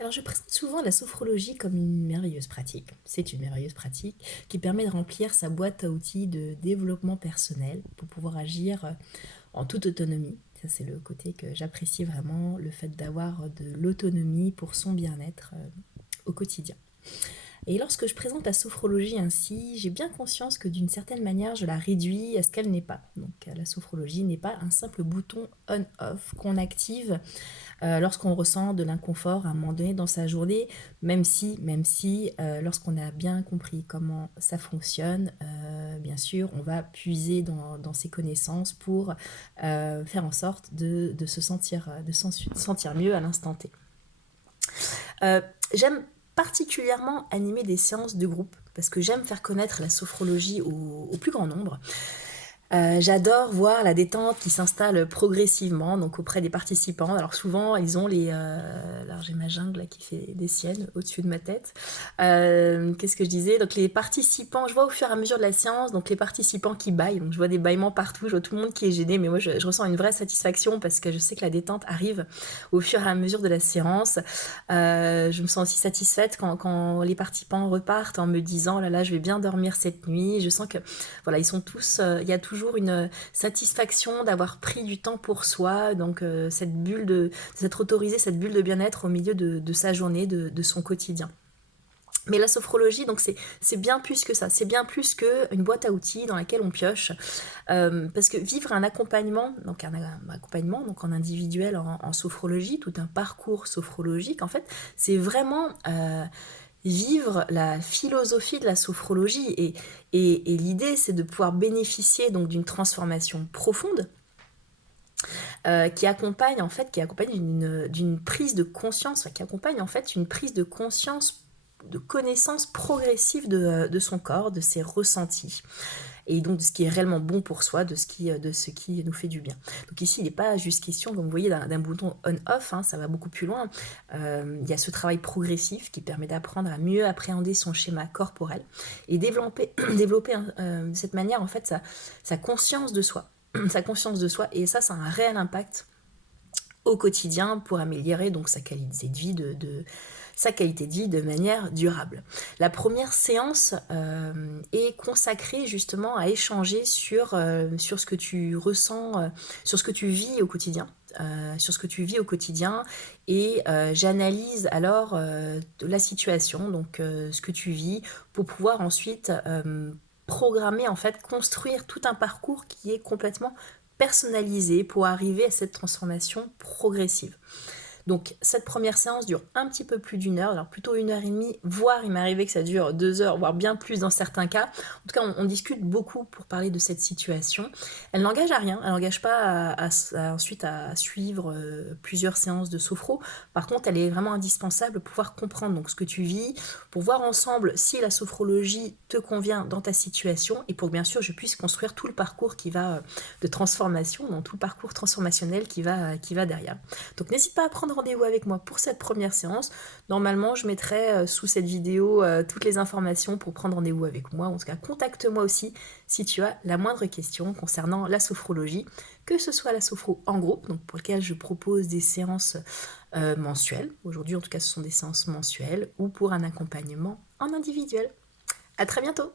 Alors, je présente souvent la sophrologie comme une merveilleuse pratique. C'est une merveilleuse pratique qui permet de remplir sa boîte à outils de développement personnel pour pouvoir agir en toute autonomie. Ça, c'est le côté que j'apprécie vraiment, le fait d'avoir de l'autonomie pour son bien-être au quotidien. Et lorsque je présente la sophrologie ainsi, j'ai bien conscience que d'une certaine manière, je la réduis à ce qu'elle n'est pas. Donc la sophrologie n'est pas un simple bouton on-off qu'on active lorsqu'on ressent de l'inconfort à un moment donné dans sa journée, même si lorsqu'on a bien compris comment ça fonctionne, bien sûr, on va puiser dans ses connaissances pour faire en sorte de se sentir, sentir mieux à l'instant T. J'aime particulièrement animer des séances de groupe parce que j'aime faire connaître la sophrologie au plus grand nombre. J'adore voir la détente qui s'installe progressivement donc auprès des participants. Alors souvent, ils ont alors j'ai ma jungle là, qui fait des siennes au-dessus de ma tête. Qu'est-ce que je disais? Donc les participants, je vois au fur et à mesure de la séance, donc les participants qui bâillent. Donc je vois des bâillements partout, je vois tout le monde qui est gêné, mais moi je ressens une vraie satisfaction parce que je sais que la détente arrive au fur et à mesure de la séance. Je me sens aussi satisfaite quand les participants repartent en me disant, là, je vais bien dormir cette nuit. Je sens que voilà, ils sont tous, il y a toujours une satisfaction d'avoir pris du temps pour soi, donc s'être autorisé cette bulle de bien-être au milieu de sa journée, de son quotidien. Mais la sophrologie, donc c'est bien plus que ça, c'est bien plus qu'une boîte à outils dans laquelle on pioche, parce que vivre un accompagnement, donc un accompagnement donc en individuel en sophrologie, tout un parcours sophrologique, en fait, c'est vraiment vivre la philosophie de la sophrologie et l'idée c'est de pouvoir bénéficier donc d'une transformation profonde qui accompagne d'une prise de conscience, enfin, qui accompagne en fait une prise de conscience, de connaissance progressive de son corps, de ses ressentis et donc de ce qui est réellement bon pour soi, de ce qui nous fait du bien. Donc ici, il n'est pas juste question, comme vous voyez, d'un bouton on-off, hein, ça va beaucoup plus loin. Il y a ce travail progressif qui permet d'apprendre à mieux appréhender son schéma corporel et développer de cette manière, en fait, sa conscience de soi. Sa conscience de soi, et ça a un réel impact au quotidien pour améliorer donc sa qualité de vie sa qualité de vie de manière durable. La première séance est consacrée justement à échanger sur ce que tu ressens, sur ce que tu vis au quotidien. Sur ce que tu vis au quotidien et j'analyse alors la situation, donc ce que tu vis, pour pouvoir ensuite programmer, en fait, construire tout un parcours qui est complètement personnalisé pour arriver à cette transformation progressive. Donc cette première séance dure un petit peu plus d'1 heure, alors plutôt 1 heure et demie, voire il m'est arrivé que ça dure 2 heures, voire bien plus dans certains cas. En tout cas, on discute beaucoup pour parler de cette situation. Elle n'engage à rien, elle n'engage pas ensuite à suivre plusieurs séances de sophro. Par contre, elle est vraiment indispensable pour pouvoir comprendre donc, ce que tu vis, pour voir ensemble si la sophrologie te convient dans ta situation et pour que bien sûr je puisse construire tout le parcours qui va de transformation, donc tout le parcours transformationnel qui va derrière. Donc n'hésite pas à prendre rendez-vous avec moi pour cette première séance. Normalement, je mettrai sous cette vidéo toutes les informations pour prendre rendez-vous avec moi. En tout cas, contacte-moi aussi si tu as la moindre question concernant la sophrologie, que ce soit la sophro en groupe, donc pour lequel je propose des séances mensuelles. Aujourd'hui, en tout cas, ce sont des séances mensuelles ou pour un accompagnement en individuel. À très bientôt!